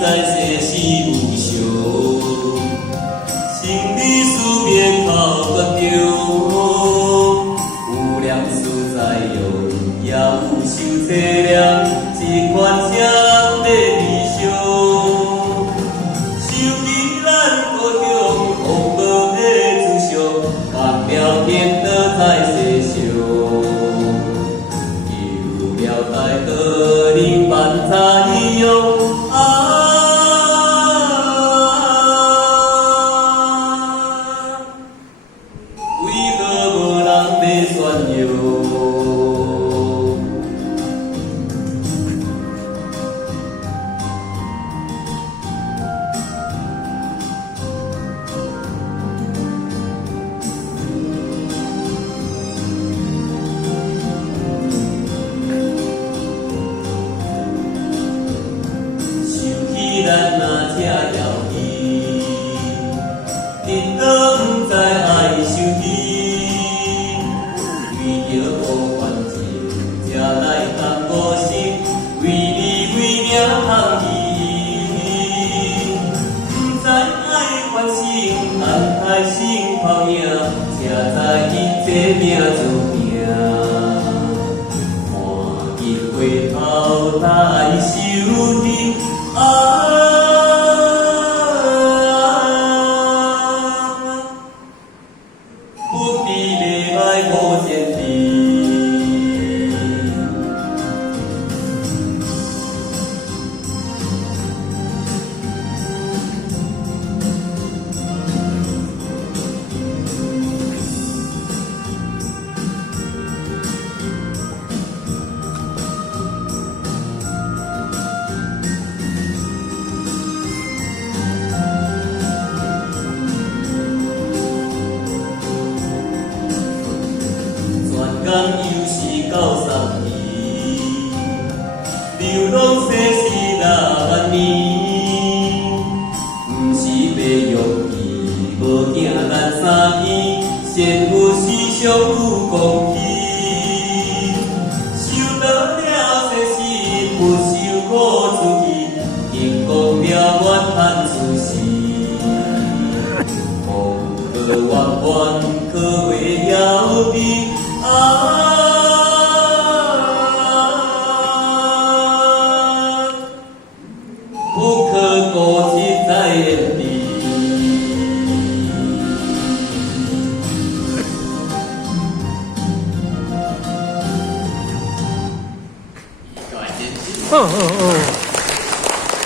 在世是无常，生理思别靠断着，有念思在用，也有受凄凉，一款谁在理想？想起咱故乡，往无的自伤，干了天的在世上。有了在何人万彩用？为何无人要宣扬？咱若这遥远，恁都不知爱收起，为着无关情，才来担无心，为你为命通义，不知爱关心，安太心泡影，才知伊这命注定，看伊回头来收起。不知未来无前程，甘又是到3年，流浪世事6万年，不是要勇气，无惊咱3天，先有思想有公气，受得了世事，不受苦出去，经过了怨叹出世，风可弯弯，可会遥远。不可孤寂在原地。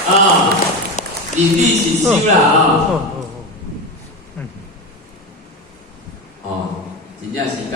啊，你弟是收啦啊！哦，真正是。